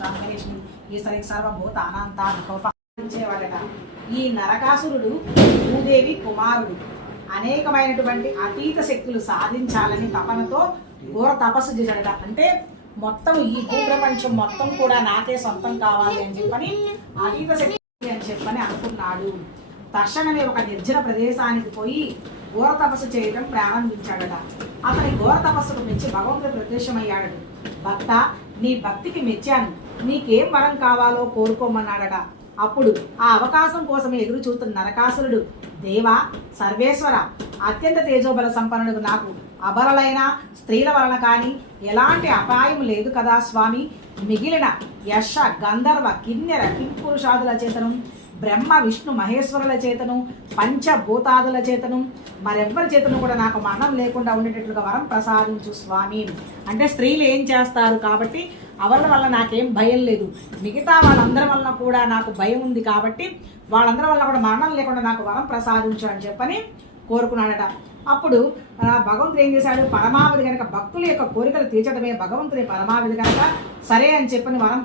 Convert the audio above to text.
అష్టాంగేష్ని ఈశ్వరికి సర్వభూతానాంతాచేవాడట. ఈ నరకాసురుడు భూదేవి కుమారుడు అనేకమైనటువంటి అతీత శక్తులు సాధించాలని తపనతో ఘోర తపస్సు చేశాడట. అంటే మొత్తం ఈ భూప్రపంచం మొత్తం కూడా నాకే సొంతం కావాలి అని చెప్పని అతీత శక్తి అని చెప్పని అనుకున్నాడు. తక్షణమే ఒక నిర్జన ప్రదేశానికి పోయి ఘోర తపస్సు చేయడం ప్రారంభించాడట. అతని ఘోర తపస్సుకు మెచ్చి భగవంతుడు ప్రత్యక్షమయ్యాడు. భక్త, నీ భక్తికి మెచ్చాను, నీకేం వరం కావాలో కోరుకోమన్నాడట. అప్పుడు ఆ అవకాశం కోసమే ఎదురు చూస్తున్న నరకాసురుడు, దేవా సర్వేశ్వర, అత్యంత తేజోబల సంపన్నుడు, నాకు అబలలైన స్త్రీల వలన కానీ ఎలాంటి అపాయం లేదు కదా స్వామి. మిగిలిన యశ గంధర్వ కిన్నెర కింపురుషాదుల చేతను, బ్రహ్మ విష్ణు మహేశ్వరుల చేతను, పంచభూతాదుల చేతను, మరెవ్వరి చేతను కూడా నాకు మరణం లేకుండా ఉండేటట్లుగా వరం ప్రసాదించు స్వామి. అంటే స్త్రీలు ఏం చేస్తారు కాబట్టి అవల వల్ల నాకేం భయం లేదు, మిగతా వాళ్ళందరి వల్ల కూడా నాకు భయం ఉంది కాబట్టి వాళ్ళందరి వల్ల కూడా మరణం లేకుండా నాకు వరం ప్రసాదించు అని చెప్పని కోరుకున్నాడట. అప్పుడు భగవంతుడు ఏం చేశాడు, పరమావధి కనుక భక్తుల యొక్క కోరికలు తీర్చడమే భగవంతుని పరమావధి కనుక సరే అని చెప్పని వరం